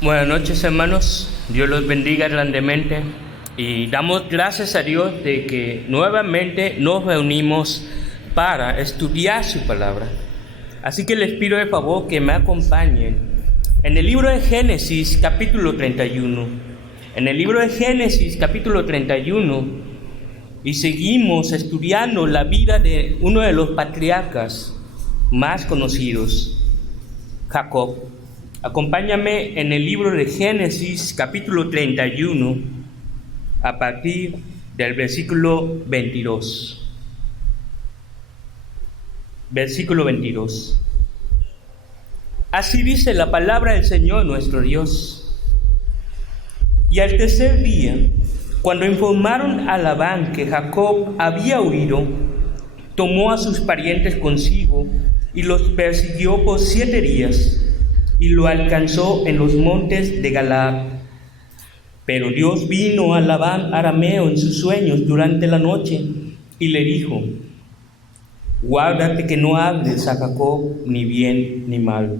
Buenas noches, hermanos. Dios los bendiga grandemente y damos gracias a Dios de que nuevamente nos reunimos para estudiar su palabra. Así que les pido de favor que me acompañen en el libro de Génesis capítulo 31. En el libro de Génesis capítulo 31 y seguimos estudiando la vida de uno de los patriarcas más conocidos, Jacob. Acompáñame en el libro de Génesis capítulo 31 a partir del versículo 22. Versículo 22. Así dice la palabra del Señor nuestro Dios. Y al tercer día, cuando informaron a Labán que Jacob había huido, tomó a sus parientes consigo y los persiguió por 7 días. Y lo alcanzó en los montes de Galaad. Pero Dios vino a Labán arameo en sus sueños durante la noche y le dijo: guárdate que no hables a Jacob ni bien ni mal.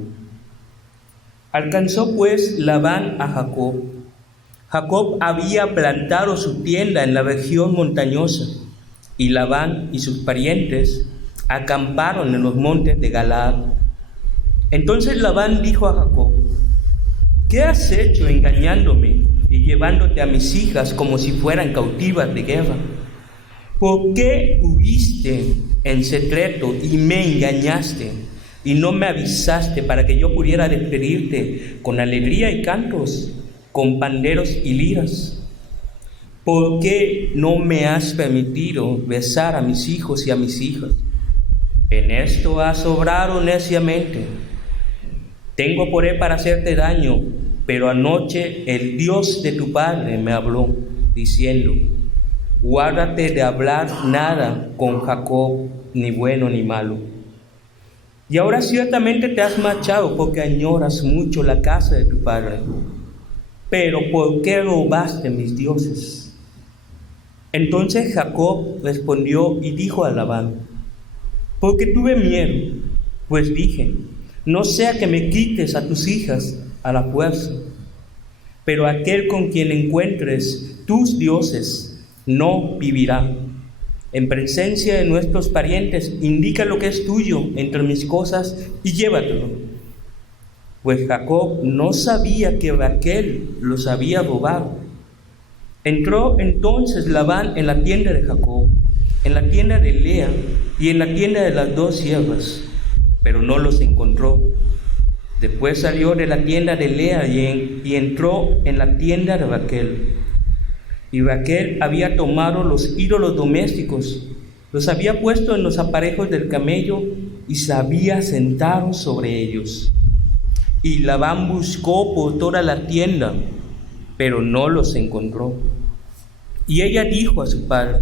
Alcanzó pues Labán a Jacob. Jacob había plantado su tienda en la región montañosa, y Labán y sus parientes acamparon en los montes de Galaad. Entonces Labán dijo a Jacob: ¿qué has hecho engañándome y llevándote a mis hijas como si fueran cautivas de guerra? ¿Por qué huiste en secreto y me engañaste y no me avisaste para que yo pudiera despedirte con alegría y cantos, con panderos y liras? ¿Por qué no me has permitido besar a mis hijos y a mis hijas? En esto has obrado neciamente. Tengo por él para hacerte daño, pero anoche el Dios de tu padre me habló, diciendo: guárdate de hablar nada con Jacob, ni bueno ni malo. Y ahora ciertamente te has marchado porque añoras mucho la casa de tu padre. Pero ¿por qué robaste mis dioses? Entonces Jacob respondió y dijo a Labán: porque tuve miedo, pues dije: no sea que me quites a tus hijas a la fuerza. Pero aquel con quien encuentres tus dioses no vivirá. En presencia de nuestros parientes, indica lo que es tuyo entre mis cosas y llévatelo. Pues Jacob no sabía que Raquel los había robado. Entró entonces Labán en la tienda de Jacob, en la tienda de Lea y en la tienda de las 2 siervas, pero no los encontró. Después salió de la tienda de Lea y entró en la tienda de Raquel. Y Raquel había tomado los ídolos domésticos, los había puesto en los aparejos del camello y se había sentado sobre ellos. Y Labán buscó por toda la tienda, pero no los encontró. Y ella dijo a su padre: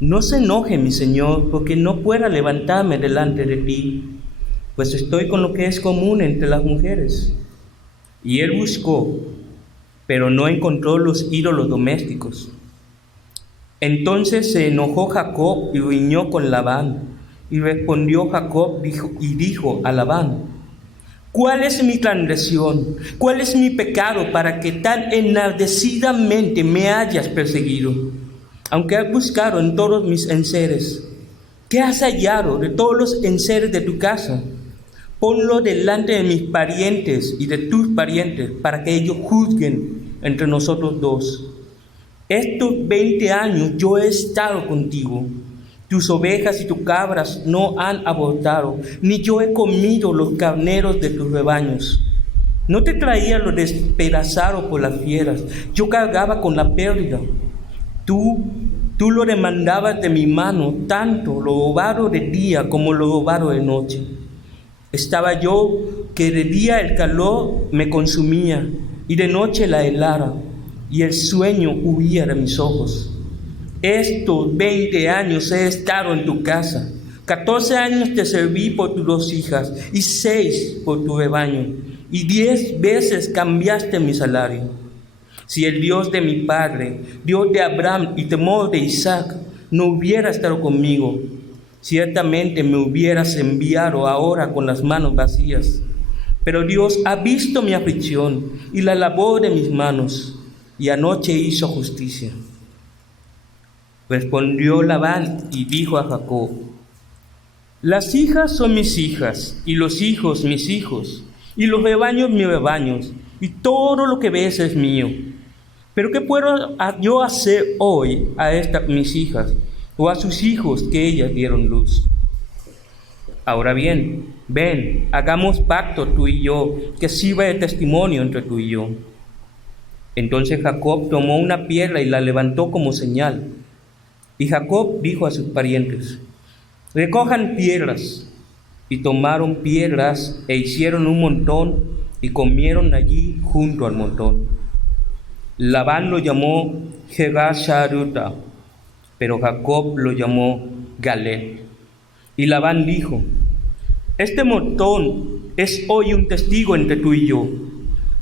no se enoje mi señor, porque no pueda levantarme delante de ti, pues estoy con lo que es común entre las mujeres. Y él buscó, pero no encontró los ídolos domésticos. Entonces se enojó Jacob y riñó con Labán. Y respondió Jacob y dijo a Labán: ¿cuál es mi transgresión? ¿Cuál es mi pecado para que tan enardecidamente me hayas perseguido? Aunque has buscado en todos mis enseres, ¿qué has hallado de todos los enseres de tu casa? Ponlo delante de mis parientes y de tus parientes, para que ellos juzguen entre nosotros dos. Estos 20 años yo he estado contigo, Tus ovejas y tus cabras no han abortado, ni yo he comido los carneros de tus rebaños. No te traía lo despedazado por las fieras, yo cargaba con la pérdida. Tú lo demandabas de mi mano, tanto lo robado de día como lo robado de noche. Estaba yo que de día el calor me consumía, y de noche la helada, y el sueño huía de mis ojos. Estos 20 años he estado en tu casa, 14 años te serví por tus 2 hijas, y 6 por tu rebaño, y 10 veces cambiaste mi salario. Si el Dios de mi padre, Dios de Abraham y temor de Isaac, no hubiera estado conmigo, ciertamente me hubieras enviado ahora con las manos vacías. Pero Dios ha visto mi aflicción y la labor de mis manos, y anoche hizo justicia. Respondió Labán y dijo a Jacob: las hijas son mis hijas, y los hijos mis hijos, y los rebaños mis rebaños, y todo lo que ves es mío. Pero ¿qué puedo yo hacer hoy a estas mis hijas, o a sus hijos que ellas dieron luz? Ahora bien, ven, hagamos pacto tú y yo, que sirva de testimonio entre tú y yo. Entonces Jacob tomó una piedra y la levantó como señal. Y Jacob dijo a sus parientes: recojan piedras. Y tomaron piedras e hicieron un montón y comieron allí junto al montón. Labán lo llamó Jegar-Sharuta, pero Jacob lo llamó Galet. Y Labán dijo: este montón es hoy un testigo entre tú y yo.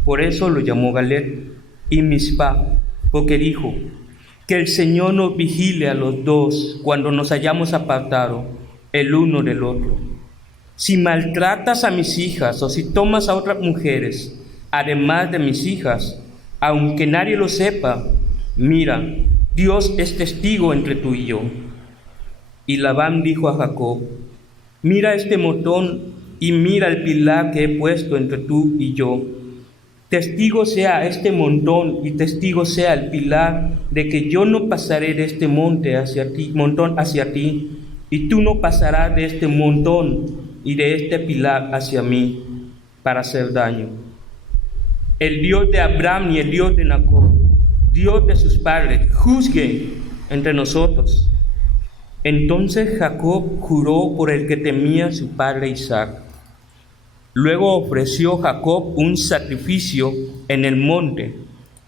Por eso lo llamó Galet. Y Mizpah, porque dijo: que el Señor nos vigile a los dos cuando nos hayamos apartado el uno del otro. Si maltratas a mis hijas o si tomas a otras mujeres, además de mis hijas, aunque nadie lo sepa, mira, Dios es testigo entre tú y yo. Y Labán dijo a Jacob: mira este montón y mira el pilar que he puesto entre tú y yo. Testigo sea este montón y testigo sea el pilar de que yo no pasaré de este montón hacia ti, y tú no pasarás de este montón y de este pilar hacia mí para hacer daño. El Dios de Abraham y el Dios de Jacob, Dios de sus padres, juzgue entre nosotros. Entonces Jacob juró por el que temía su padre Isaac. Luego ofreció Jacob un sacrificio en el monte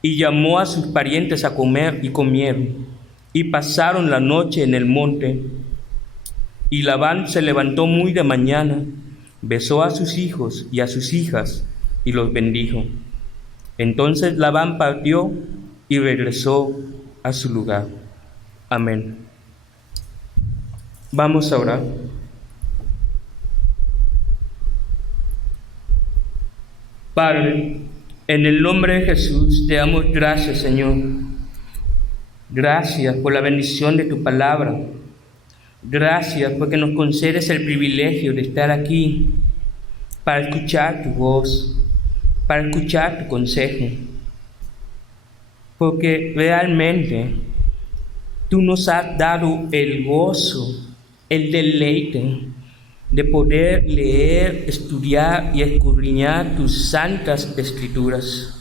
y llamó a sus parientes a comer, y comieron, y pasaron la noche en el monte. Y Labán se levantó muy de mañana, besó a sus hijos y a sus hijas y los bendijo. Entonces Labán partió y regresó a su lugar. Amén. Vamos a orar. Padre, en el nombre de Jesús te damos gracias, Señor. Gracias por la bendición de tu palabra. Gracias porque nos concedes el privilegio de estar aquí para escuchar tu voz, para escuchar tu consejo. Porque realmente tú nos has dado el gozo, el deleite de poder leer, estudiar y escudriñar tus santas escrituras.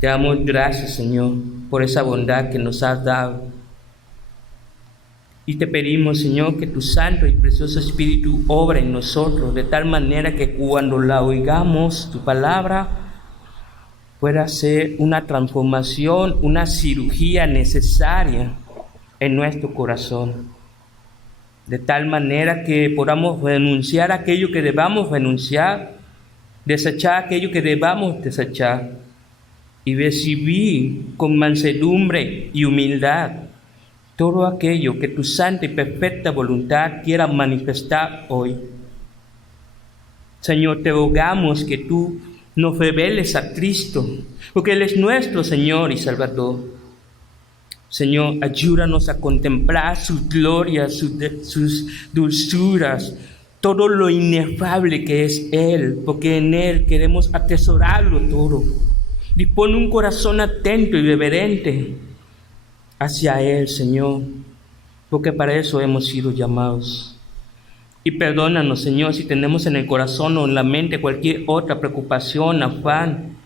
Te damos gracias, Señor, por esa bondad que nos has dado. Y te pedimos, Señor, que tu santo y precioso Espíritu obra en nosotros de tal manera que cuando la oigamos, tu palabra, pueda ser una transformación, una cirugía necesaria en nuestro corazón. De tal manera que podamos renunciar a aquello que debamos renunciar, desechar aquello que debamos desechar y recibir con mansedumbre y humildad todo aquello que tu santa y perfecta voluntad quiera manifestar hoy. Señor, te rogamos que tú nos reveles a Cristo, porque Él es nuestro Señor y Salvador. Señor, ayúdanos a contemplar sus glorias, sus dulzuras, todo lo inefable que es Él, porque en Él queremos atesorarlo todo. Dispone un corazón atento y reverente hacia Él, Señor. porque para eso hemos sido llamados. Y perdónanos, Señor, si tenemos en el corazón o en la mente cualquier otra preocupación, afán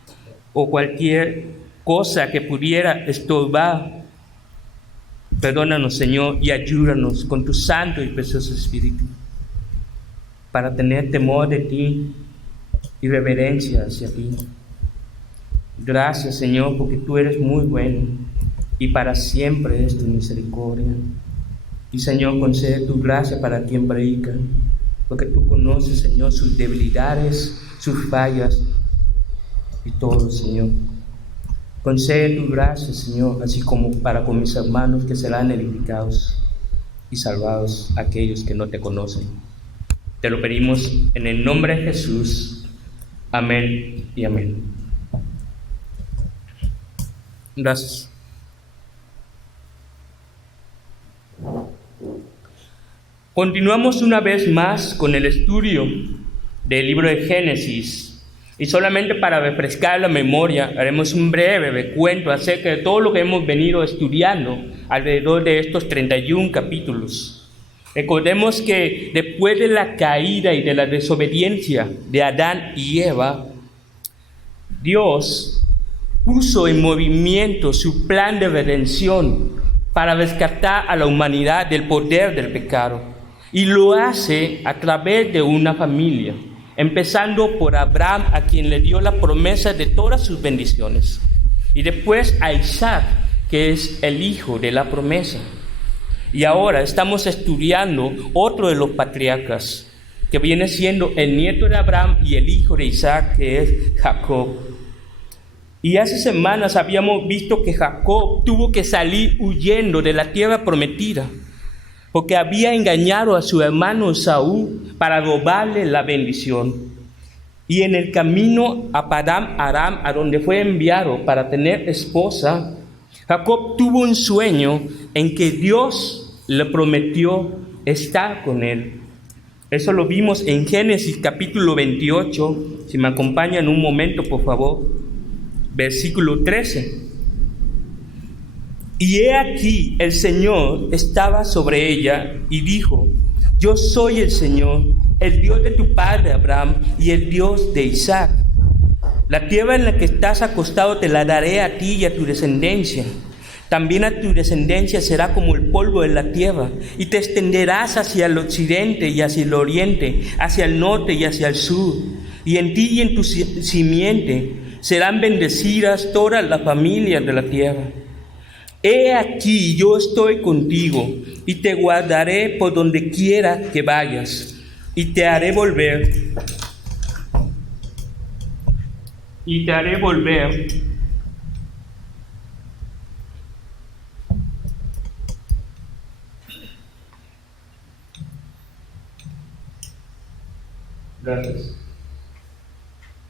o cualquier cosa que pudiera estorbar. Perdónanos, Señor, y ayúdanos con tu Santo y precioso Espíritu para tener temor de ti y reverencia hacia ti. Gracias, Señor, porque tú eres muy bueno y para siempre es tu misericordia. Y, Señor, concede tu gracia para quien predica, porque tú conoces, Señor, sus debilidades, sus fallas y todo, Señor. Concede tu gracia, Señor, así como para con mis hermanos que serán edificados y salvados aquellos que no te conocen. Te lo pedimos en el nombre de Jesús. Amén y amén. Gracias. Continuamos una vez más con el estudio del libro de Génesis. Y solamente para refrescar la memoria, haremos un breve recuento acerca de todo lo que hemos venido estudiando alrededor de estos 31 capítulos. Recordemos que después de la caída y de la desobediencia de Adán y Eva, Dios puso en movimiento su plan de redención para rescatar a la humanidad del poder del pecado. Y lo hace a través de una familia, empezando por Abraham, a quien le dio la promesa de todas sus bendiciones, y después a Isaac, que es el hijo de la promesa. Y ahora estamos estudiando otro de los patriarcas, que viene siendo el nieto de Abraham y el hijo de Isaac, que es Jacob. Y hace semanas habíamos visto que Jacob tuvo que salir huyendo de la tierra prometida, porque había engañado a su hermano Saúl para robarle la bendición. Y en el camino a Padán Aram, a donde fue enviado para tener esposa, Jacob tuvo un sueño en que Dios le prometió estar con él. Eso lo vimos en Génesis capítulo 28, si me acompañan un momento, por favor, versículo 13. Y he aquí, el Señor estaba sobre ella y dijo: yo soy el Señor, el Dios de tu padre Abraham y el Dios de Isaac. La tierra en la que estás acostado te la daré a ti y a tu descendencia. También a tu descendencia será como el polvo de la tierra, y te extenderás hacia el occidente y hacia el oriente, hacia el norte y hacia el sur. Y en ti y en tu simiente serán bendecidas todas las familias de la tierra. He aquí, yo estoy contigo, y te guardaré por donde quiera que vayas, y te haré volver. Gracias.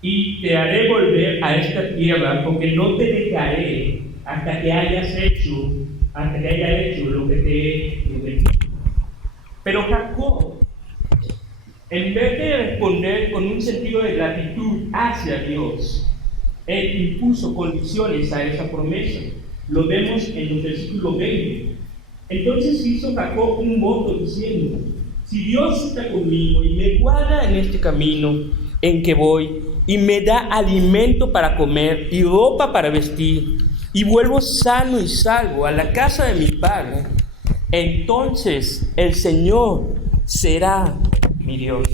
Y te haré volver a esta tierra, porque no te dejaré hasta que haya hecho lo que te he prometido. Pero Jacob, en vez de responder con un sentido de gratitud hacia Dios, él impuso condiciones a esa promesa. Lo vemos en el versículo 20. Entonces hizo Jacob un voto diciendo: si Dios está conmigo y me guarda en este camino en que voy, y me da alimento para comer y ropa para vestir, y vuelvo sano y salvo a la casa de mi padre, entonces el Señor será mi Dios.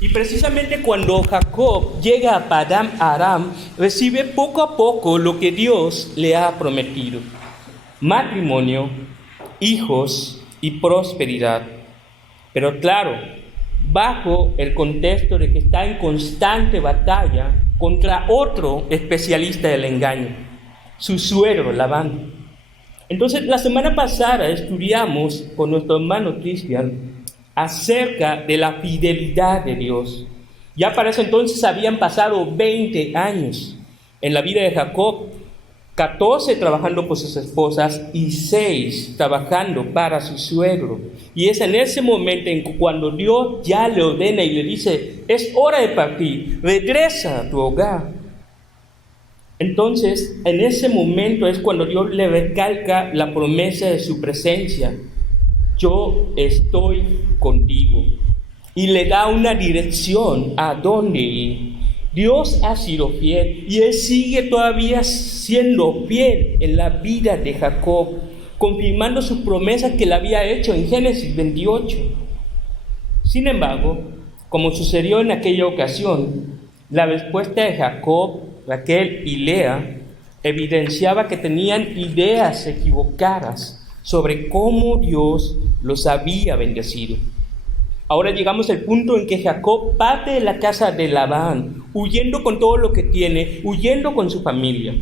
Y precisamente cuando Jacob llega a Padán Aram, recibe poco a poco lo que Dios le ha prometido: matrimonio, hijos y prosperidad. Pero claro, bajo el contexto de que está en constante batalla contra otro especialista del engaño, su suegro Labán. Entonces, la semana pasada estudiamos con nuestro hermano Cristian acerca de la fidelidad de Dios. Ya para ese entonces habían pasado 20 años en la vida de Jacob, 14 trabajando por sus esposas y 6 trabajando para su suegro. Y es en ese momento en que cuando Dios ya le ordena y le dice: es hora de partir, regresa a tu hogar. Entonces, en ese momento es cuando Dios le recalca la promesa de su presencia yo estoy contigo. Y le da una dirección a dónde ir. Dios ha sido fiel y Él sigue todavía siendo fiel en la vida de Jacob, confirmando sus promesas que le había hecho en Génesis 28. Sin embargo, como sucedió en aquella ocasión, la respuesta de Jacob, Raquel y Lea evidenciaba que tenían ideas equivocadas sobre cómo Dios los había bendecido. Ahora llegamos al punto en que Jacob parte de la casa de Labán, huyendo con todo lo que tiene, huyendo con su familia,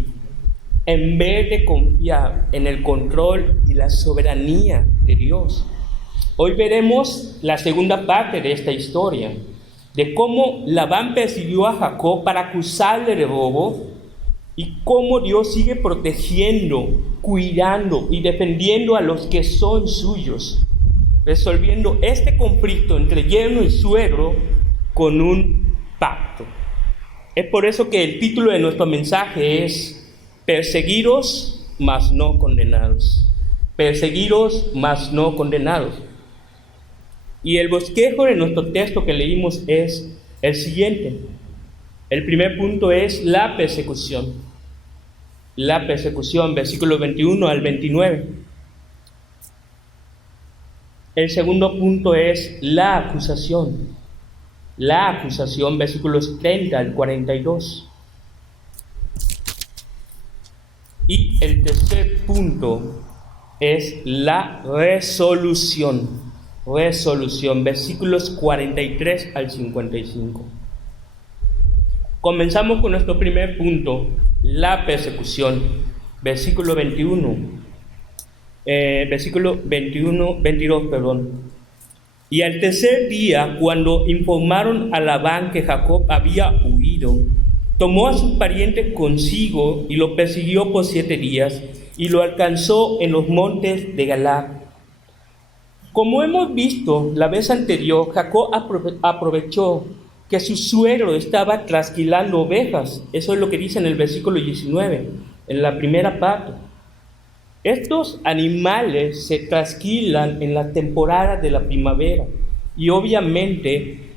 en vez de confiar en el control y la soberanía de Dios. Hoy veremos la segunda parte de esta historia, de cómo Labán persiguió a Jacob para acusarle de robo y cómo Dios sigue protegiendo, cuidando y defendiendo a los que son suyos, resolviendo este conflicto entre yerno y suegro con un pacto. Es por eso que el título de nuestro mensaje es Perseguidos, mas no condenados. Perseguidos, mas no condenados. Y el bosquejo de nuestro texto que leímos es el siguiente. El primer punto es la persecución. La persecución, versículos 21 al 29. El segundo punto es la acusación. La acusación, versículos 30 al 42. Y el tercer punto es la resolución. Resolución, versículos 43 al 55. Comenzamos con nuestro primer punto, la persecución. Versículo 22. Y al tercer día, cuando informaron a Labán que Jacob había huido, tomó a sus parientes consigo y lo persiguió por 7 días y lo alcanzó en los montes de Galaad. Como hemos visto la vez anterior, Jacob aprovechó que su suegro estaba trasquilando ovejas. Eso es lo que dice en el versículo 19, en la primera parte. Estos animales se trasquilan en la temporada de la primavera y obviamente,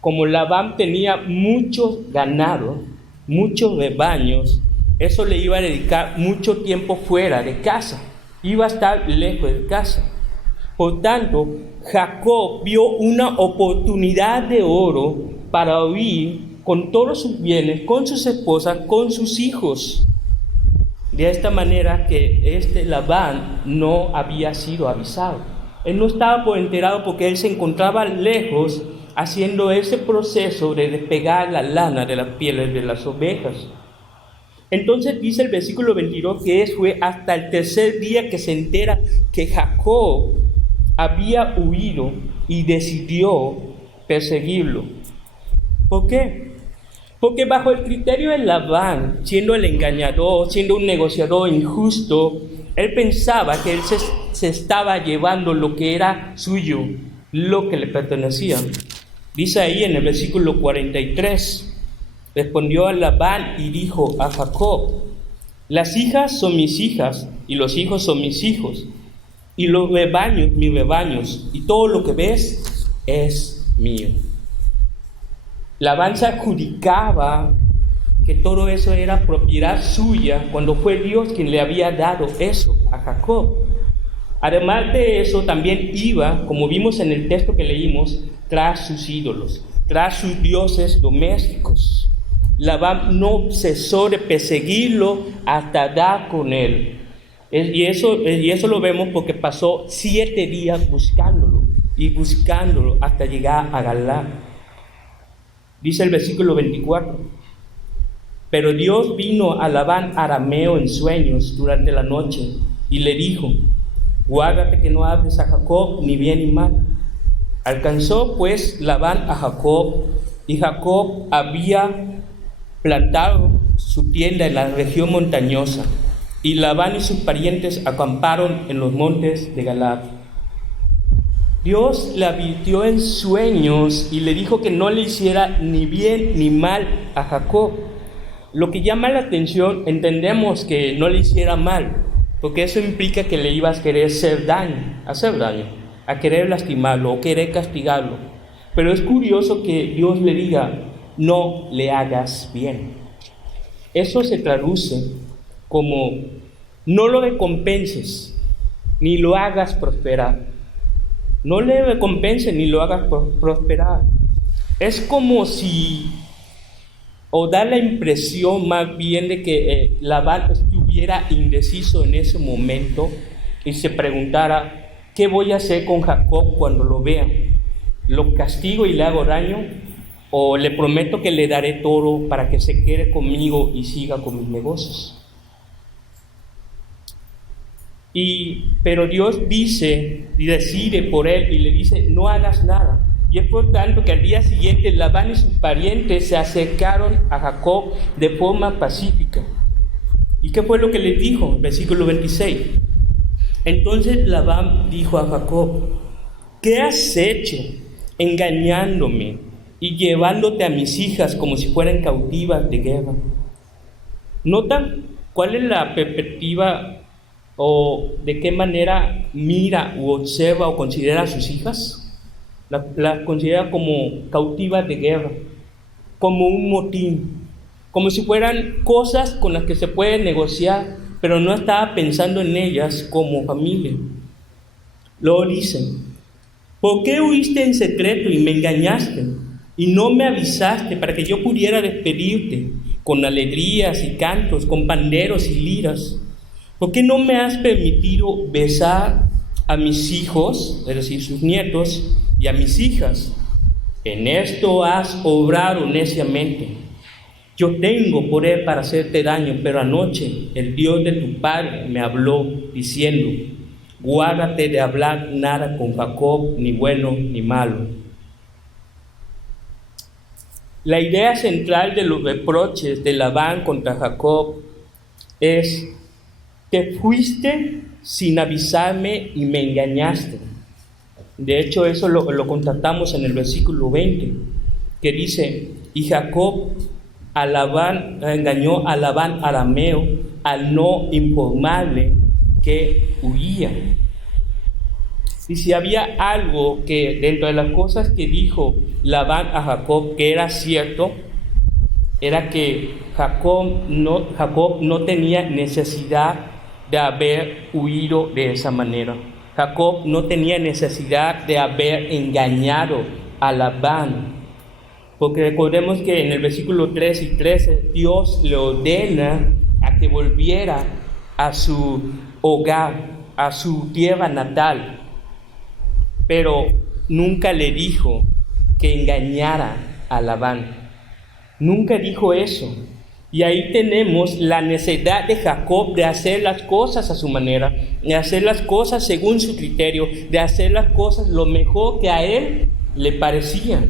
como Labán tenía muchos ganados, muchos rebaños, eso le iba a dedicar mucho tiempo fuera de casa, iba a estar lejos de casa. Por tanto, Jacob vio una oportunidad de oro para huir con todos sus bienes, con sus esposas, con sus hijos. De esta manera que Labán no había sido avisado. Él no estaba por enterado porque él se encontraba lejos haciendo ese proceso de despegar la lana de las pieles de las ovejas. Entonces dice el versículo 22 que fue hasta el tercer día que se entera que Jacob había huido y decidió perseguirlo. ¿Por qué? Porque bajo el criterio de Labán, siendo el engañador, siendo un negociador injusto, él pensaba que él se estaba llevando lo que era suyo, lo que le pertenecía. Dice ahí en el versículo 43, respondió a Labán y dijo a Jacob: las hijas son mis hijas y los hijos son mis hijos, y los rebaños mis rebaños, y todo lo que ves es mío. Labán se adjudicaba que todo eso era propiedad suya cuando fue Dios quien le había dado eso a Jacob. Además de eso, también iba, como vimos en el texto que leímos, tras sus ídolos, tras sus dioses domésticos. Labán no cesó de perseguirlo hasta dar con él. Y eso lo vemos porque pasó 7 días buscándolo hasta llegar a Galaad. Dice el versículo 24: pero Dios vino a Labán arameo en sueños durante la noche y le dijo: guárdate que no hables a Jacob ni bien ni mal. Alcanzó pues Labán a Jacob, y Jacob había plantado su tienda en la región montañosa, y Labán y sus parientes acamparon en los montes de Galaad. Dios le advirtió en sueños y le dijo que no le hiciera ni bien ni mal a Jacob. Lo que llama la atención, entendemos que no le hiciera mal, porque eso implica que le ibas a querer hacer daño, a querer lastimarlo o querer castigarlo. Pero es curioso que Dios le diga, no le hagas bien. Eso se traduce como, no lo recompenses, ni lo hagas prosperar. No le recompenses ni lo hagas prosperar. Es como si, o da la impresión más bien de que Labán estuviera indeciso en ese momento y se preguntara, ¿qué voy a hacer con Jacob cuando lo vea? ¿Lo castigo y le hago daño? ¿O le prometo que le daré todo para que se quede conmigo y siga con mis negocios? Pero Dios dice y decide por él y le dice, no hagas nada. Y es por tanto que al día siguiente Labán y sus parientes se acercaron a Jacob de forma pacífica. ¿Y qué fue lo que le dijo? Versículo 26. Entonces Labán dijo a Jacob, ¿qué has hecho engañándome y llevándote a mis hijas como si fueran cautivas de guerra? ¿Notan cuál es la perspectiva o de qué manera mira u observa o considera a sus hijas? Las considera como cautivas de guerra, como un motín, como si fueran cosas con las que se puede negociar, pero no estaba pensando en ellas como familia. Luego dicen, ¿por qué huiste en secreto y me engañaste y no me avisaste para que yo pudiera despedirte con alegrías y cantos, con panderos y liras? ¿Por qué no me has permitido besar a mis hijos, es decir, sus nietos, y a mis hijas? En esto has obrado neciamente. Yo tengo poder para hacerte daño, pero anoche el Dios de tu padre me habló diciendo, guárdate de hablar nada con Jacob, ni bueno ni malo. La idea central de los reproches de Labán contra Jacob es, te fuiste sin avisarme y me engañaste. De hecho, eso lo constatamos en el versículo 20, que dice, y Jacob engañó a Labán arameo al no informarle que huía. Y si había algo que dentro de las cosas que dijo Labán a Jacob que era cierto, era que Jacob no tenía necesidad de haber huido de esa manera. Jacob no tenía necesidad de haber engañado a Labán, porque recordemos que en el versículo 3 y 13 Dios le ordena a que volviera a su hogar, a su tierra natal, pero nunca le dijo que engañara a Labán. Nunca dijo eso. Y ahí tenemos la necesidad de Jacob de hacer las cosas a su manera, de hacer las cosas según su criterio, de hacer las cosas lo mejor que a él le parecía.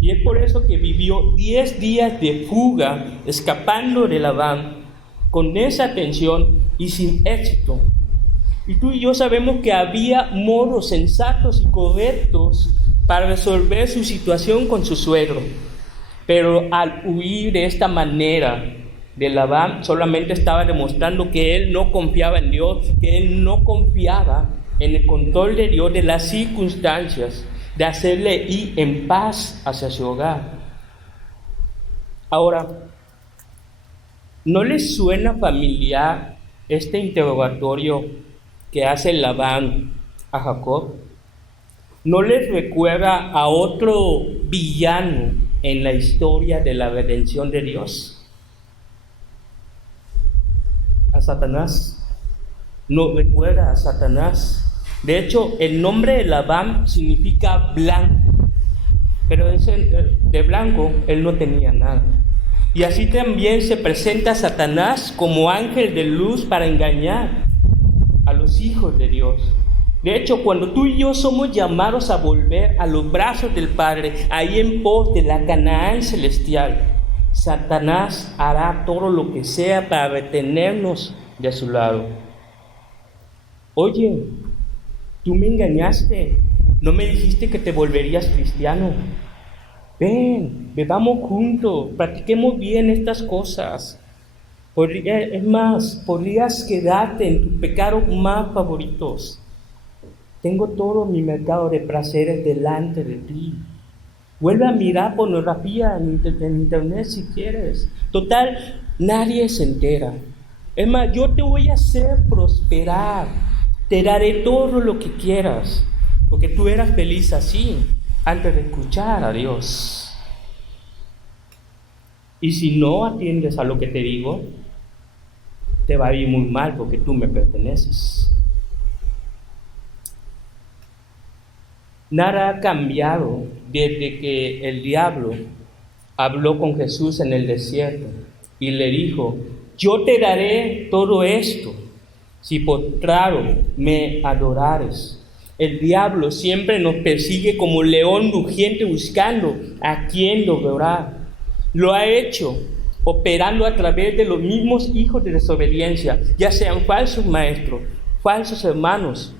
Y es por eso que vivió 10 días de fuga, escapando de Labán, con esa tensión y sin éxito. Y tú y yo sabemos que había modos sensatos y correctos para resolver su situación con su suegro. Pero al huir de esta manera de Labán, solamente estaba demostrando que él no confiaba en Dios, que él no confiaba en el control de Dios de las circunstancias, de hacerle ir en paz hacia su hogar. Ahora, ¿no les suena familiar este interrogatorio que hace Labán a Jacob? ¿No les recuerda a otro villano en la historia de la redención de Dios? A Satanás. ¿No recuerda a Satanás? De hecho, el nombre de Labán significa blanco, pero de blanco él no tenía nada. Y así también se presenta Satanás como ángel de luz para engañar a los hijos de Dios. De hecho, cuando tú y yo somos llamados a volver a los brazos del Padre, ahí en pos de la Canaán celestial, Satanás hará todo lo que sea para retenernos de su lado. Oye, tú me engañaste, no me dijiste que te volverías cristiano. Ven, bebamos juntos, practiquemos bien estas cosas. Es más, podrías quedarte en tus pecados más favoritos. Tengo todo mi mercado de placeres delante de ti. Vuelve a mirar pornografía en internet si quieres. Total, nadie se entera. Es más, yo te voy a hacer prosperar. Te daré todo lo que quieras. Porque tú eras feliz así, antes de escuchar a Dios. Y si no atiendes a lo que te digo, te va a ir muy mal porque tú me perteneces. Nada ha cambiado desde que el diablo habló con Jesús en el desierto y le dijo: yo te daré todo esto si postrado me adorares. El diablo siempre nos persigue como león rugiente buscando a quien devorar. Lo ha hecho operando a través de los mismos hijos de desobediencia, ya sean falsos maestros, falsos hermanos,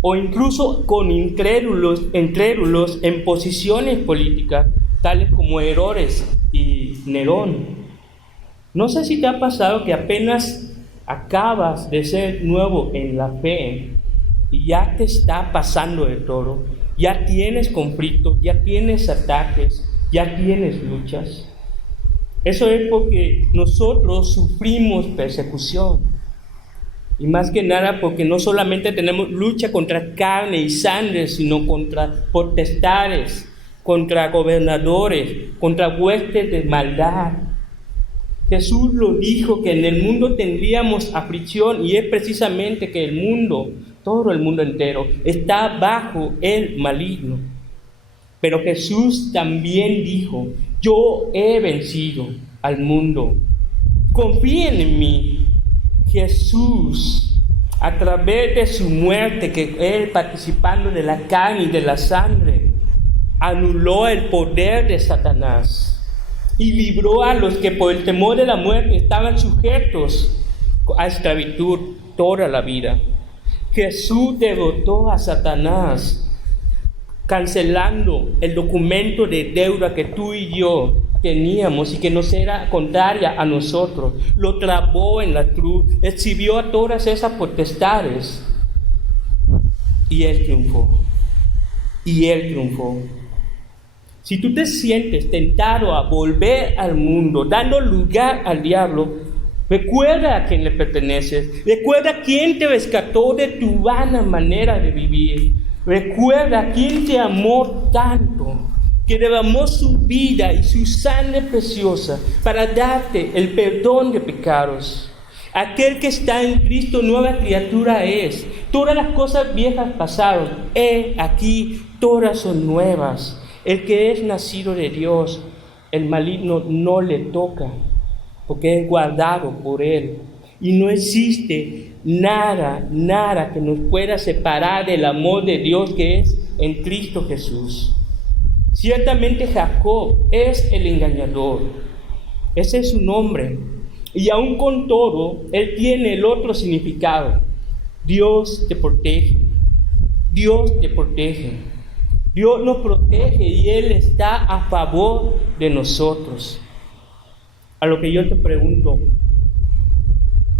o incluso con incrédulos en posiciones políticas, tales como Herodes y Nerón. No sé si te ha pasado que apenas acabas de ser nuevo en la fe y ya te está pasando de todo, ya tienes conflictos, ya tienes ataques, ya tienes luchas. Eso es porque nosotros sufrimos persecución. Y más que nada porque no solamente tenemos lucha contra carne y sangre, sino contra potestades, contra gobernadores, contra huestes de maldad. Jesús lo dijo, que en el mundo tendríamos aflicción, y es precisamente que el mundo, todo el mundo entero, está bajo el maligno. Pero Jesús también dijo: yo he vencido al mundo. Confíen en mí. Jesús, a través de su muerte, que él participando de la carne y de la sangre, anuló el poder de Satanás y libró a los que por el temor de la muerte estaban sujetos a esclavitud toda la vida. Jesús derrotó a Satanás, cancelando el documento de deuda que tú y yo teníamos y que nos era contraria a nosotros. Lo trabó en la cruz, exhibió a todas esas potestades y Él triunfó. Y Él triunfó. Si tú te sientes tentado a volver al mundo, dando lugar al diablo, recuerda a quién le perteneces. Recuerda quién te rescató de tu vana manera de vivir. Recuerda quién te amó tanto, que derramó su vida y su sangre preciosa para darte el perdón de pecados. Aquel que está en Cristo, nueva criatura es. Todas las cosas viejas pasaron. Aquí todas son nuevas. El que es nacido de Dios, el maligno no le toca, porque es guardado por Él. Y no existe nada que nos pueda separar del amor de Dios que es en Cristo Jesús. Ciertamente Jacob es el engañador. Ese es su nombre. Y aún con todo, él tiene el otro significado. Dios te protege. Dios te protege. Dios nos protege y Él está a favor de nosotros. A lo que yo te pregunto,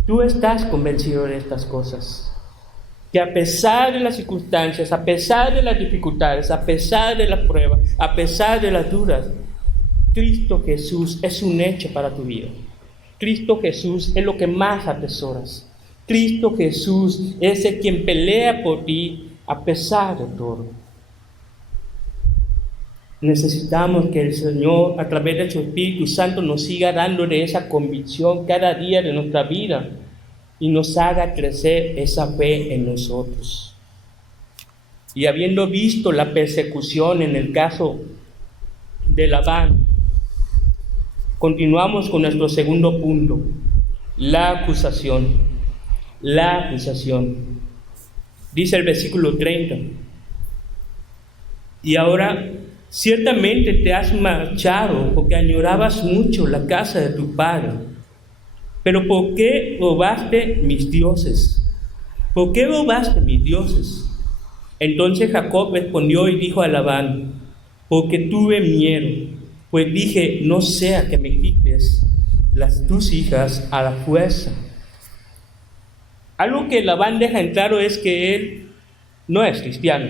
¿tú estás convencido de estas cosas? Que a pesar de las circunstancias, a pesar de las dificultades, a pesar de las pruebas, a pesar de las dudas, Cristo Jesús es un hecho para tu vida. Cristo Jesús es lo que más atesoras. Cristo Jesús es el quien pelea por ti a pesar de todo. Necesitamos que el Señor, a través de su Espíritu Santo, nos siga dando de esa convicción cada día de nuestra vida y nos haga crecer esa fe en nosotros. Y habiendo visto la persecución en el caso de Labán, continuamos con nuestro segundo punto, la acusación. La acusación. Dice el versículo 30. Y ahora, ciertamente te has marchado porque añorabas mucho la casa de tu padre. Pero ¿por qué robaste mis dioses? ¿Por qué robaste mis dioses? Entonces Jacob respondió y dijo a Labán: porque tuve miedo, pues dije, no sea que me quites tus hijas a la fuerza. Algo que Labán deja en claro es que él no es cristiano.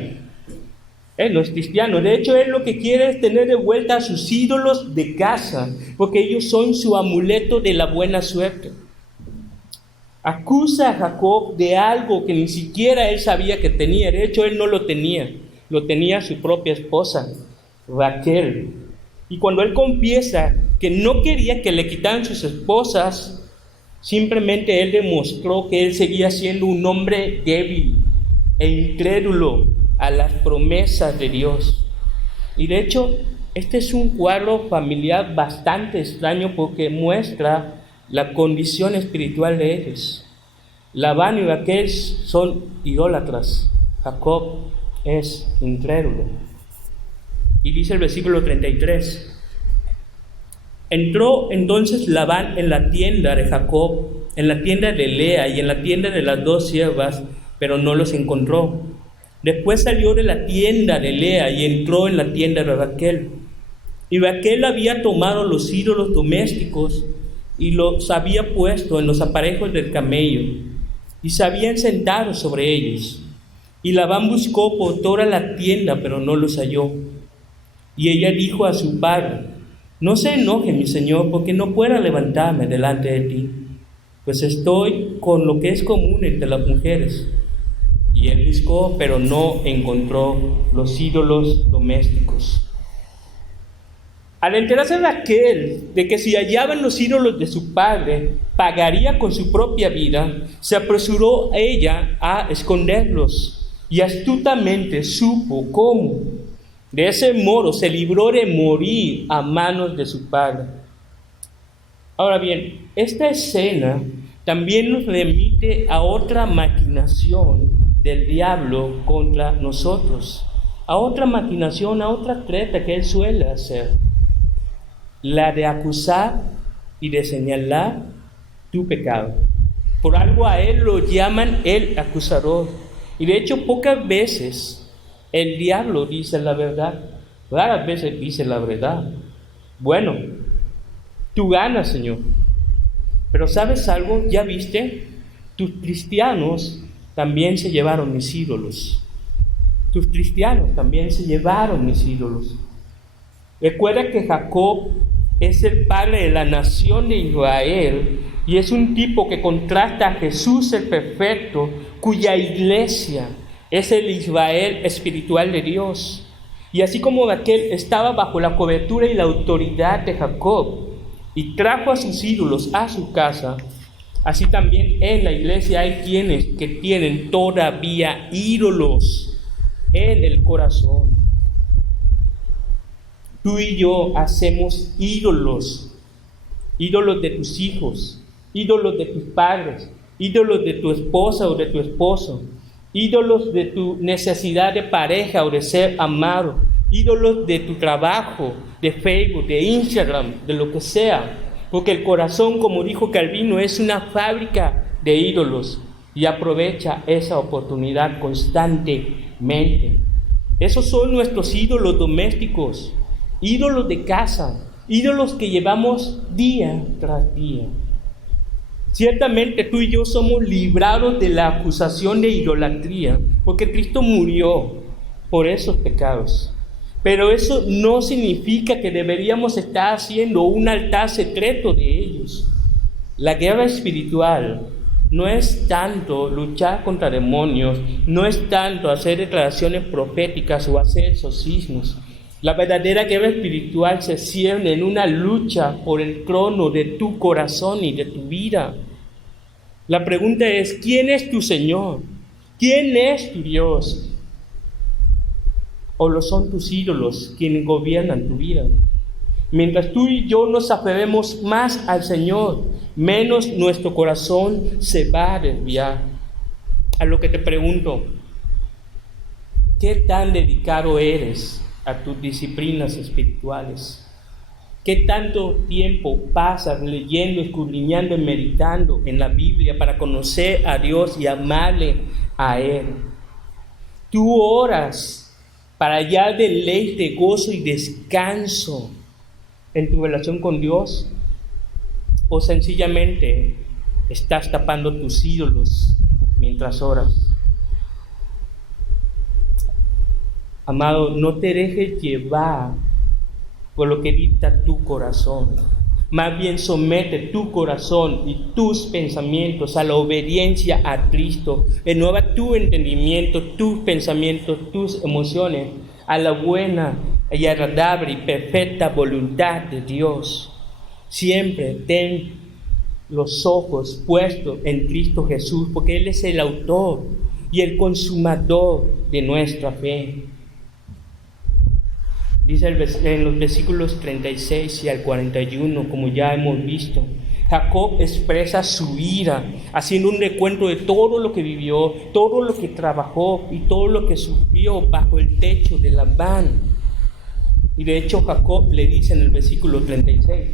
Él no es cristiano. De hecho, él lo que quiere es tener de vuelta a sus ídolos de casa, porque ellos son su amuleto de la buena suerte. Acusa a Jacob de algo que ni siquiera él sabía que tenía. De hecho, él no lo tenía su propia esposa, Raquel. Y cuando él confiesa que no quería que le quitaran sus esposas, simplemente él demostró que él seguía siendo un hombre débil e incrédulo a las promesas de Dios. Y de hecho, este es un cuadro familiar bastante extraño porque muestra la condición espiritual de ellos. Labán y Raquel son idólatras, Jacob es incrédulo. Y dice el versículo 33: entró entonces Labán en la tienda de Jacob, en la tienda de Lea y en la tienda de las 2 siervas, pero no los encontró. Después salió de la tienda de Lea y entró en la tienda de Raquel. Y Raquel había tomado los ídolos domésticos y los había puesto en los aparejos del camello, y se habían sentado sobre ellos. Y Labán buscó por toda la tienda, pero no los halló. Y ella dijo a su padre: no se enoje, mi señor, porque no pueda levantarme delante de ti, pues estoy con lo que es común entre las mujeres. Y él buscó, pero no encontró los ídolos domésticos. Al enterarse Raquel de que si hallaban los ídolos de su padre, pagaría con su propia vida, se apresuró ella a esconderlos, y astutamente supo cómo. De ese modo se libró de morir a manos de su padre. Ahora bien, esta escena también nos remite a otra maquinación del diablo contra nosotros, a otra maquinación, a otra treta que él suele hacer, la de acusar y de señalar tu pecado. Por algo a él lo llaman el acusador, y de hecho pocas veces el diablo dice la verdad, raras veces dice la verdad. Bueno, tú ganas, Señor. Pero ¿sabes algo? ¿Ya viste? Tus cristianos también se llevaron mis ídolos. Tus cristianos también se llevaron mis ídolos. Recuerda que Jacob es el padre de la nación de Israel y es un tipo que contrasta a Jesús el perfecto, cuya iglesia es el Israel espiritual de Dios. Y así como Raquel estaba bajo la cobertura y la autoridad de Jacob y trajo a sus ídolos a su casa, así también en la iglesia hay quienes que tienen todavía ídolos en el corazón. Tú y yo hacemos ídolos, ídolos de tus hijos, ídolos de tus padres, ídolos de tu esposa o de tu esposo, ídolos de tu necesidad de pareja o de ser amado, ídolos de tu trabajo, de Facebook, de Instagram, de lo que sea, porque el corazón, como dijo Calvino, es una fábrica de ídolos y aprovecha esa oportunidad constantemente. Esos son nuestros ídolos domésticos, ídolos de casa, ídolos que llevamos día tras día. Ciertamente tú y yo somos librados de la acusación de idolatría, porque Cristo murió por esos pecados. Pero eso no significa que deberíamos estar haciendo un altar secreto de ellos. La guerra espiritual no es tanto luchar contra demonios, no es tanto hacer declaraciones proféticas o hacer exorcismos. La verdadera guerra espiritual se cierne en una lucha por el trono de tu corazón y de tu vida. La pregunta es: ¿quién es tu Señor? ¿Quién es tu Dios? ¿O lo son tus ídolos quienes gobiernan tu vida? Mientras tú y yo nos aferremos más al Señor, menos nuestro corazón se va a desviar. A lo que te pregunto, ¿qué tan dedicado eres a tus disciplinas espirituales? ¿Qué tanto tiempo pasas leyendo, escudriñando y meditando en la Biblia para conocer a Dios y amarle a Él? ¿Tú oras para hallar deleite, gozo y descanso en tu relación con Dios? ¿O sencillamente estás tapando tus ídolos mientras oras? Amado, no te dejes llevar por lo que dicta tu corazón. Más bien somete tu corazón y tus pensamientos a la obediencia a Cristo. Renueva tu entendimiento, tus pensamientos, tus emociones a la buena y agradable y perfecta voluntad de Dios. Siempre ten los ojos puestos en Cristo Jesús, porque Él es el autor y el consumador de nuestra fe. Dice en los versículos 36 y al 41, como ya hemos visto, Jacob expresa su ira, haciendo un recuento de todo lo que vivió, todo lo que trabajó y todo lo que sufrió bajo el techo de Labán. Y de hecho Jacob le dice en el versículo 36,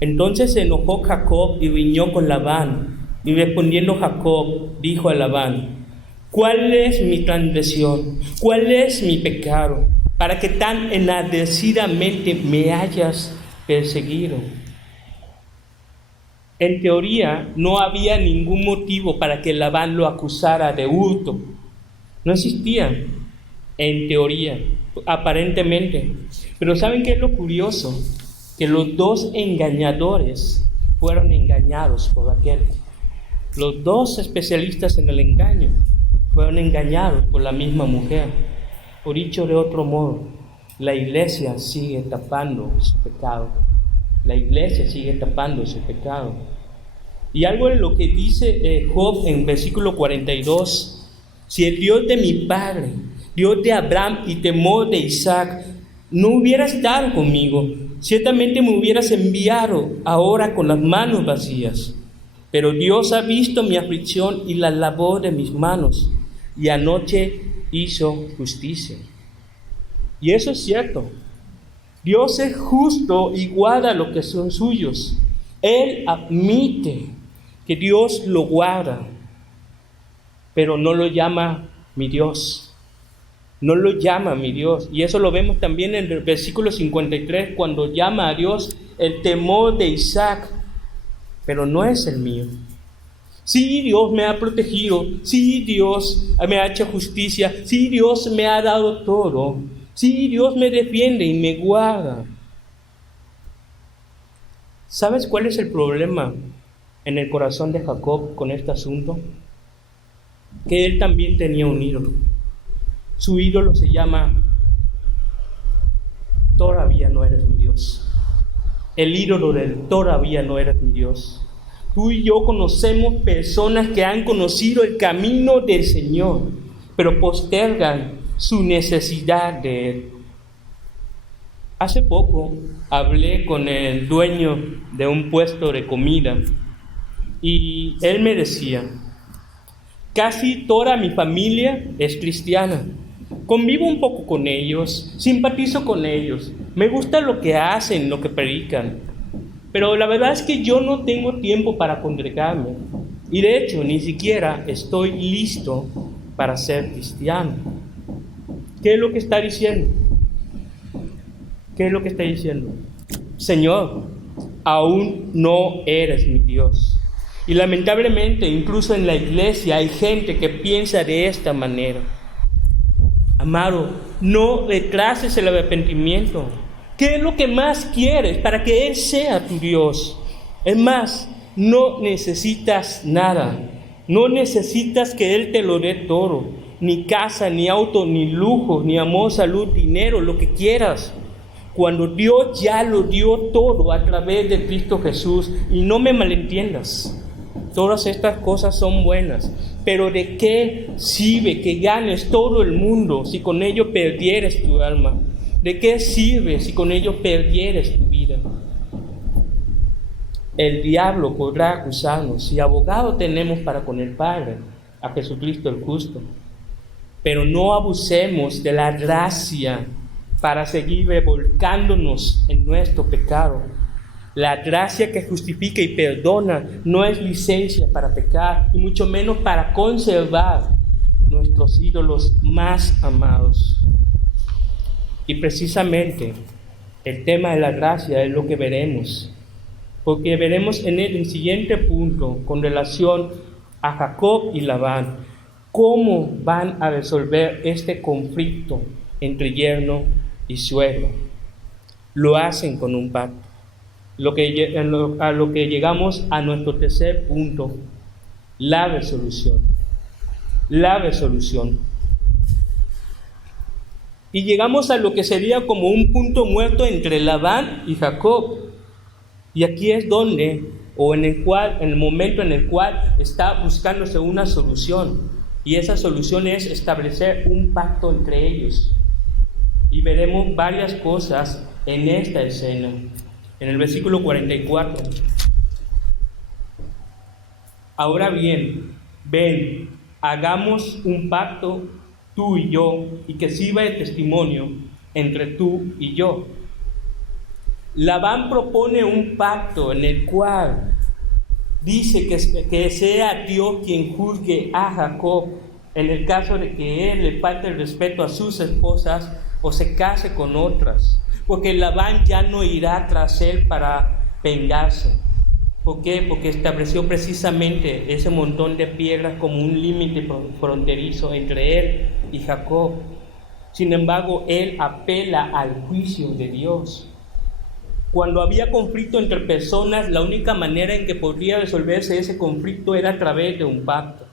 entonces se enojó Jacob y riñó con Labán, y respondiendo Jacob dijo a Labán, ¿cuál es mi transgresión? ¿Cuál es mi pecado? Para que tan enardecidamente me hayas perseguido. En teoría, no había ningún motivo para que Labán lo acusara de hurto. No existía, en teoría, aparentemente. Pero ¿saben qué es lo curioso? Que los dos engañadores fueron engañados por Raquel. Los dos especialistas en el engaño fueron engañados por la misma mujer. O dicho de otro modo, la iglesia sigue tapando su pecado. La iglesia sigue tapando su pecado. Y algo de lo que dice Job en versículo 42, si el Dios de mi padre, Dios de Abraham y temor de Isaac, no hubiera estado conmigo, ciertamente me hubieras enviado ahora con las manos vacías. Pero Dios ha visto mi aflicción y la labor de mis manos, y anoche hizo justicia. Y eso es cierto. Dios es justo y guarda lo que son suyos. Él admite que Dios lo guarda, pero no lo llama mi Dios. No lo llama mi Dios. Y eso lo vemos también en el versículo 53, cuando llama a Dios el temor de Isaac, pero no es el mío. Sí, Dios me ha protegido, sí, Dios me ha hecho justicia, sí, Dios me ha dado todo, sí, Dios me defiende y me guarda. ¿Sabes cuál es el problema en el corazón de Jacob con este asunto? Que él también tenía un ídolo. Su ídolo se llama todavía no eres mi Dios. El ídolo del todavía no eres mi Dios. Tú y yo conocemos personas que han conocido el camino del Señor, pero postergan su necesidad de Él. Hace poco hablé con el dueño de un puesto de comida y él me decía, casi toda mi familia es cristiana. Convivo un poco con ellos, simpatizo con ellos, me gusta lo que hacen, lo que predican. Pero la verdad es que yo no tengo tiempo para congregarme. Y de hecho, ni siquiera estoy listo para ser cristiano. ¿Qué es lo que está diciendo? ¿Qué es lo que está diciendo? Señor, aún no eres mi Dios. Y lamentablemente, incluso en la iglesia hay gente que piensa de esta manera. Amado, no retrases el arrepentimiento. ¿Qué es lo que más quieres para que Él sea tu Dios? Es más, no necesitas nada. No necesitas que Él te lo dé todo. Ni casa, ni auto, ni lujo, ni amor, salud, dinero, lo que quieras. Cuando Dios ya lo dio todo a través de Cristo Jesús. Y no me malentiendas. Todas estas cosas son buenas. Pero ¿de qué sirve que ganes todo el mundo si con ello perdieres tu alma? ¿De qué sirve si con ello perdieres tu vida? El diablo podrá acusarnos, y abogado tenemos para con el Padre, a Jesucristo el justo. Pero no abusemos de la gracia para seguir revolcándonos en nuestro pecado. La gracia que justifica y perdona no es licencia para pecar, y mucho menos para conservar nuestros ídolos más amados. Y precisamente el tema de la gracia es lo que veremos porque veremos en el siguiente punto con relación a Jacob y Labán, cómo van a resolver este conflicto entre yerno y suegro. Lo hacen con un pacto. A lo que llegamos a nuestro tercer punto, la resolución. La resolución. Y llegamos a lo que sería como un punto muerto entre Labán y Jacob. Y aquí es donde, en el momento en el cual está buscándose una solución. Y esa solución es establecer un pacto entre ellos. Y veremos varias cosas en esta escena. En el versículo 44. Ahora bien, ven, hagamos un pacto tú y yo, y que sirva de testimonio entre tú y yo. Labán propone un pacto en el cual dice que sea Dios quien juzgue a Jacob en el caso de que él le falte el respeto a sus esposas o se case con otras, porque Labán ya no irá tras él para vengarse. ¿Por qué? Porque estableció precisamente ese montón de piedras como un límite fronterizo entre él y Jacob. Sin embargo, él apela al juicio de Dios. Cuando había conflicto entre personas, la única manera en que podría resolverse ese conflicto era a través de un pacto.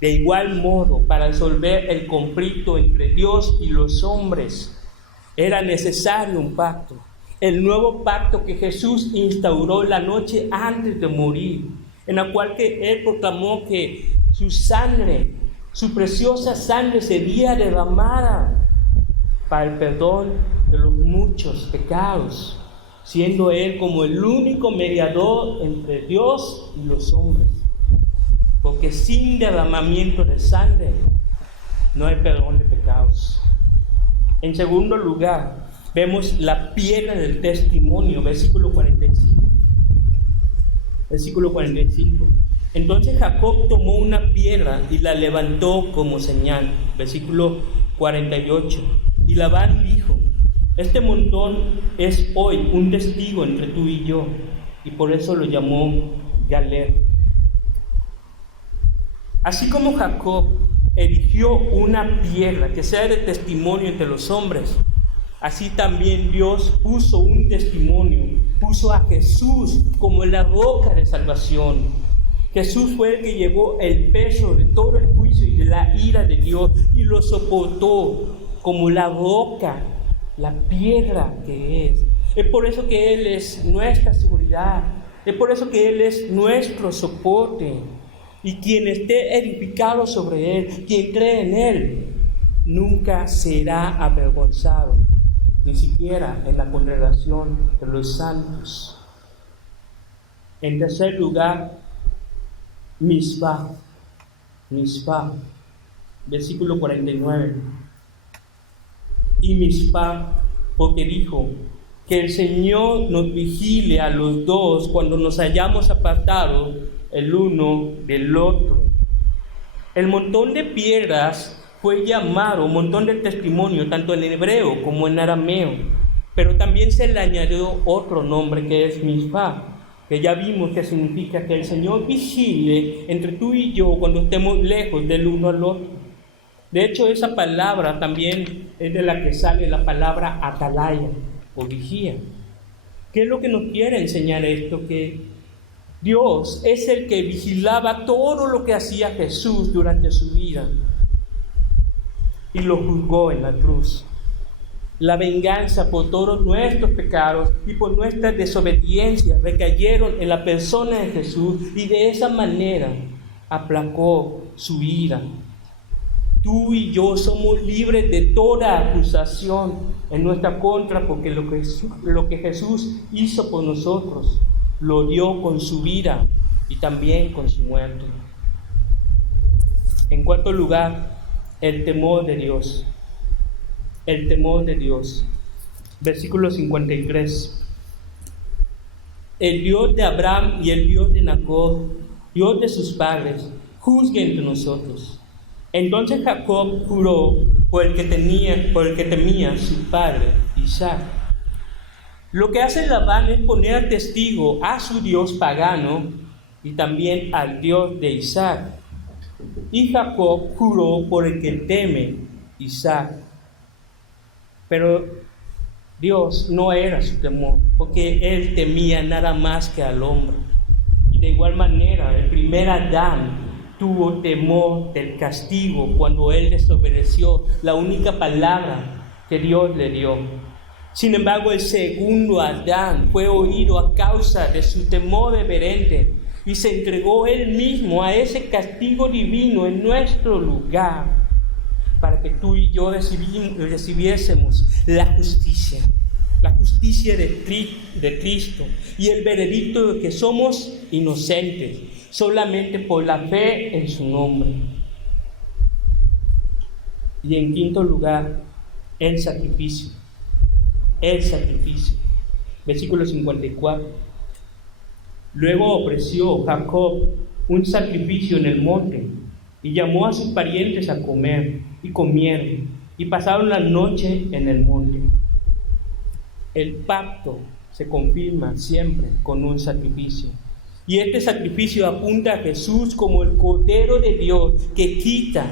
De igual modo, para resolver el conflicto entre Dios y los hombres, era necesario un pacto. El nuevo pacto que Jesús instauró la noche antes de morir, en la cual que Él proclamó que su sangre, su preciosa sangre sería derramada para el perdón de los muchos pecados, siendo Él como el único mediador entre Dios y los hombres. Porque sin derramamiento de sangre no hay perdón de pecados. En segundo lugar, vemos la piedra del testimonio, versículo 45. Versículo 45. Entonces Jacob tomó una piedra y la levantó como señal. Versículo 48. Y Labán dijo: este montón es hoy un testigo entre tú y yo, y por eso lo llamó Galed. Así como Jacob erigió una piedra que sea de testimonio entre los hombres, así también Dios puso un testimonio, puso a Jesús como la roca de salvación. Jesús fue el que llevó el peso de todo el juicio y de la ira de Dios y lo soportó como la roca, la piedra que es. Es por eso que Él es nuestra seguridad, es por eso que Él es nuestro soporte. Y quien esté edificado sobre Él, quien cree en Él, nunca será avergonzado, ni siquiera en la congregación de los santos. En tercer lugar, Mizpah, versículo 49. Y Mizpah, porque dijo: que el Señor nos vigile a los dos cuando nos hayamos apartado el uno del otro. El montón de piedras fue llamado montón de testimonio, tanto en hebreo como en arameo, pero también se le añadió otro nombre que es Mizpah, que ya vimos que significa que el Señor vigile entre tú y yo cuando estemos lejos del uno al otro. De hecho, esa palabra también es de la que sale la palabra atalaya o vigía. ¿Qué es lo que nos quiere enseñar esto? Que Dios es el que vigilaba todo lo que hacía Jesús durante su vida y lo juzgó en la cruz. La venganza por todos nuestros pecados y por nuestras desobediencias recayeron en la persona de Jesús y de esa manera aplacó su ira. Tú y yo somos libres de toda acusación en nuestra contra porque lo que Jesús hizo por nosotros lo dio con su vida y también con su muerte. En cuarto lugar, el temor de Dios. El temor de Dios. Versículo 53. El Dios de Abraham y el Dios de Nacor, Dios de sus padres, juzgue entre nosotros. Entonces Jacob juró por el que temía su padre Isaac. Lo que hace Labán es poner a testigo a su Dios pagano y también al Dios de Isaac. Y Jacob juró por el que teme Isaac. Pero Dios no era su temor, porque él temía nada más que al hombre. Y de igual manera, el primer Adán tuvo temor del castigo cuando él desobedeció la única palabra que Dios le dio. Sin embargo, el segundo Adán fue oído a causa de su temor reverente y se entregó él mismo a ese castigo divino en nuestro lugar, para que tú y yo recibiésemos la justicia de Cristo y el veredicto de que somos inocentes solamente por la fe en su nombre. Y en quinto lugar, el sacrificio. Versículo 54. Luego ofreció Jacob un sacrificio en el monte y llamó a sus parientes a comer, y comieron, y pasaron la noche en el monte. El pacto se confirma siempre con un sacrificio. Y este sacrificio apunta a Jesús como el Cordero de Dios que quita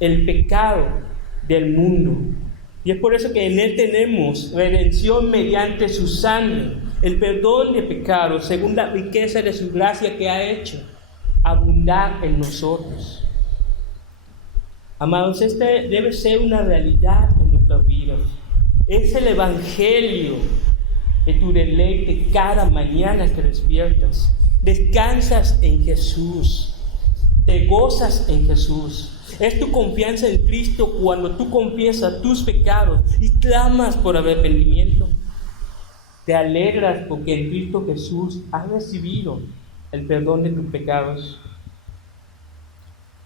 el pecado del mundo. Y es por eso que en Él tenemos redención mediante su sangre, el perdón de pecados, según la riqueza de su gracia que ha hecho abundar en nosotros. Amados, este debe ser una realidad en nuestras vidas. Es el Evangelio de tu deleite cada mañana que despiertas. Descansas en Jesús, te gozas en Jesús. Es tu confianza en Cristo cuando tú confiesas tus pecados y clamas por arrepentimiento. Te alegras porque en Cristo Jesús has recibido el perdón de tus pecados.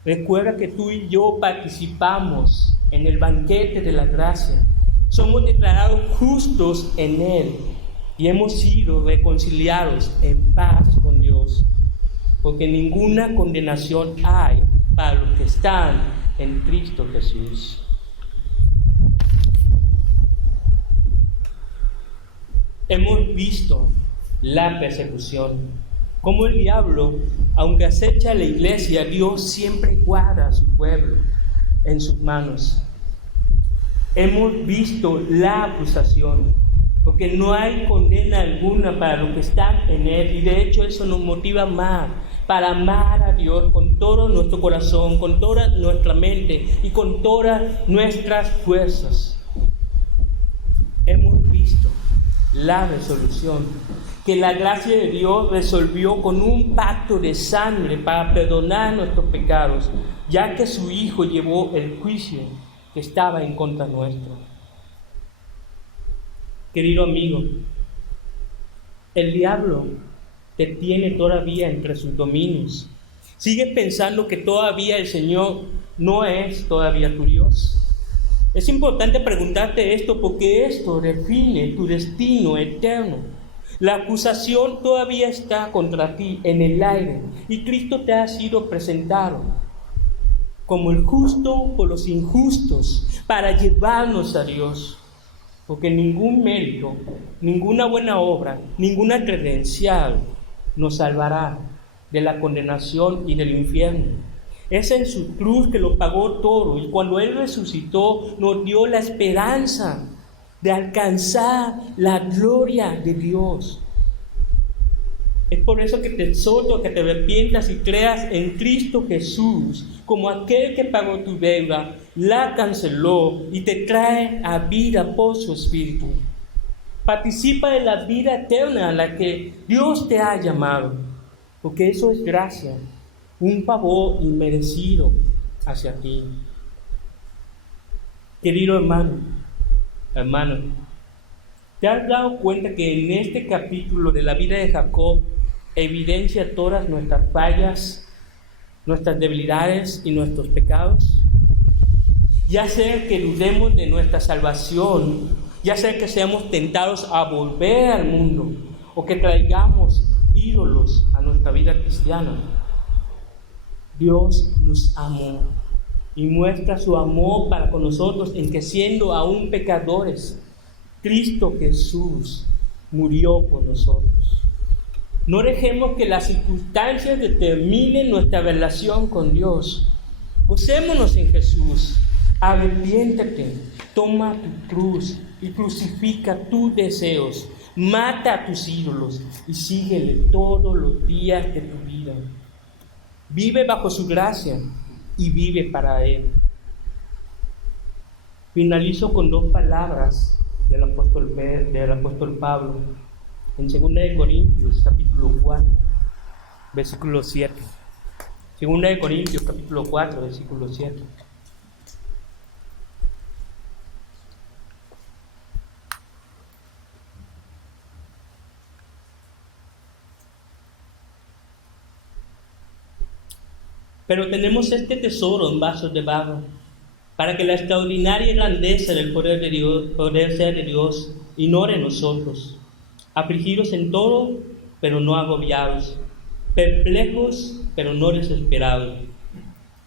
Recuerda que tú y yo participamos en el banquete de la gracia. Somos declarados justos en Él y hemos sido reconciliados en paz con Dios, porque ninguna condenación hay para los que están en Cristo Jesús. Hemos visto la persecución, como el diablo, aunque acecha a la iglesia, Dios siempre guarda a su pueblo en sus manos. Hemos visto la acusación, porque no hay condena alguna para los que están en Él, y de hecho eso nos motiva más para amar a Dios con todo nuestro corazón, con toda nuestra mente y con todas nuestras fuerzas. Hemos visto la resolución, que la gracia de Dios resolvió con un pacto de sangre para perdonar nuestros pecados, ya que su Hijo llevó el juicio que estaba en contra nuestro. Querido amigo, el diablo te tiene todavía entre sus dominios. ¿Sigues pensando que todavía el Señor no es todavía tu Dios? Es importante preguntarte esto porque esto define tu destino eterno. La acusación todavía está contra ti en el aire y Cristo te ha sido presentado como el justo por los injustos para llevarnos a Dios. Porque ningún mérito, ninguna buena obra, ninguna credencial nos salvará de la condenación y del infierno. Es en su cruz que lo pagó todo, y cuando Él resucitó nos dio la esperanza de alcanzar la gloria de Dios. Es por eso que te exhorto a que te arrepientas y creas en Cristo Jesús como aquel que pagó tu deuda, la canceló y te trae a vida por su Espíritu. Participa de la vida eterna a la que Dios te ha llamado, porque eso es gracia, un favor inmerecido hacia ti. Querido hermano, ¿te has dado cuenta que en este capítulo de la vida de Jacob evidencia todas nuestras fallas, nuestras debilidades y nuestros pecados? Ya sea que dudemos de nuestra salvación, ya sea que seamos tentados a volver al mundo o que traigamos ídolos a nuestra vida cristiana, Dios nos amó y muestra su amor para con nosotros en que siendo aún pecadores, Cristo Jesús murió por nosotros. No dejemos que las circunstancias determinen nuestra relación con Dios. Gocémonos en Jesús. Arrepiéntete, toma tu cruz y crucifica tus deseos. Mata a tus ídolos y síguele todos los días de tu vida. Vive bajo su gracia y vive para Él. Finalizo con dos palabras del apóstol Pablo en 2 Corintios capítulo 4, versículo 7. 2 Corintios capítulo 4, versículo 7. Pero tenemos este tesoro en vasos de barro, para que la extraordinaria grandeza del poder sea de Dios y no de nosotros. Afligidos en todo, pero no agobiados. Perplejos, pero no desesperados.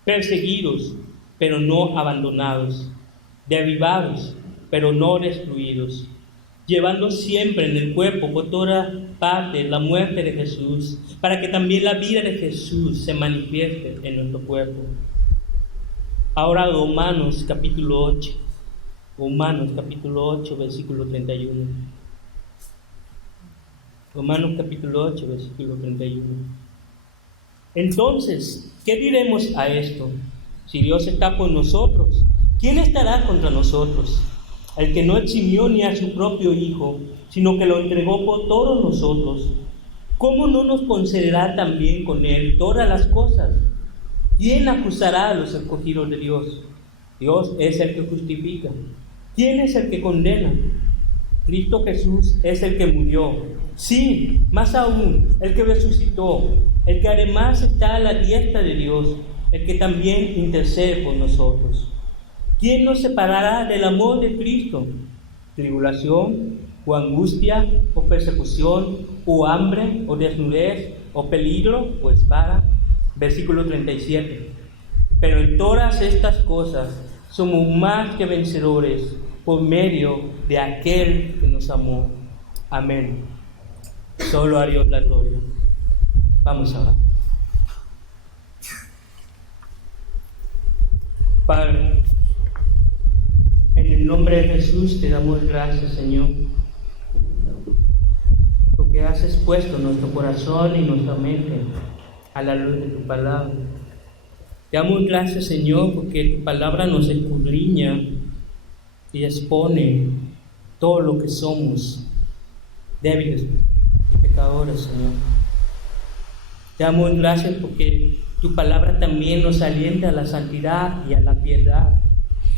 Perseguidos, pero no abandonados. Derribados, pero no destruidos. Llevando siempre en el cuerpo por toda parte la muerte de Jesús, para que también la vida de Jesús se manifieste en nuestro cuerpo. Ahora Romanos capítulo 8, versículo 31. Romanos capítulo 8, versículo 31. Entonces, ¿qué diremos a esto? Si Dios está por nosotros, ¿quién estará contra nosotros? El que no eximió ni a su propio Hijo, sino que lo entregó por todos nosotros, ¿cómo no nos concederá también con Él todas las cosas? ¿Quién acusará a los escogidos de Dios? Dios es el que justifica. ¿Quién es el que condena? Cristo Jesús es el que murió. Sí, más aún, el que resucitó, el que además está a la diestra de Dios, el que también intercede por nosotros. ¿Quién nos separará del amor de Cristo? ¿Tribulación, o angustia, o persecución, o hambre, o desnudez, o peligro, o espada? Versículo 37. Pero en todas estas cosas somos más que vencedores por medio de aquel que nos amó. Amén. Solo a Dios la gloria. Vamos a orar. Padre, en el nombre de Jesús te damos gracias, Señor, porque has expuesto nuestro corazón y nuestra mente a la luz de tu palabra. Te damos gracias, Señor, porque tu palabra nos escudriña y expone todo lo que somos, débiles y pecadores, Señor. Te damos gracias porque tu palabra también nos alienta a la santidad y a la piedad,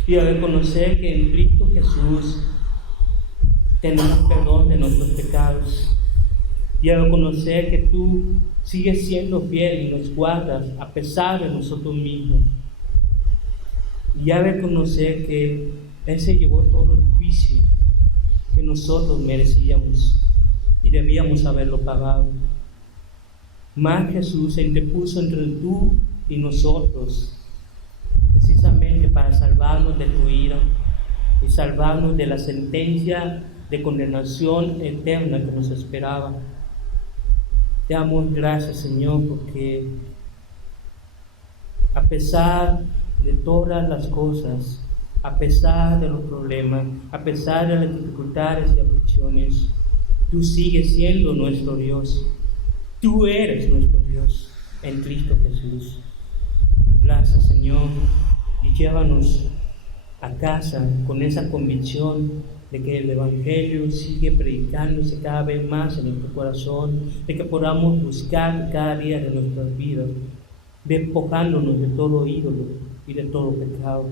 y a reconocer que en Cristo Jesús tenemos perdón de nuestros pecados, y a reconocer que tú sigues siendo fiel y nos guardas a pesar de nosotros mismos, y a reconocer que Él se llevó todo el juicio que nosotros merecíamos y debíamos haberlo pagado. Mas Jesús se interpuso entre tú y nosotros, precisamente para salvarnos de tu ira y salvarnos de la sentencia de condenación eterna que nos esperaba. Te damos gracias, Señor, porque a pesar de todas las cosas, a pesar de los problemas, a pesar de las dificultades y aflicciones, tú sigues siendo nuestro Dios. Tú eres nuestro Dios en Cristo Jesús. Gracias, Señor, y llévanos a casa con esa convicción de que el Evangelio sigue predicándose cada vez más en nuestro corazón, de que podamos buscar cada día de nuestras vidas, despojándonos de todo ídolo y de todo pecado,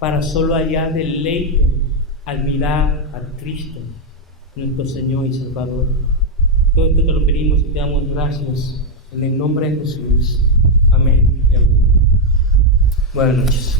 para solo hallar deleite al mirar a Cristo, nuestro Señor y Salvador. Todo esto te lo pedimos y te damos gracias en el nombre de Jesús. Amén y amén. Buenas noches.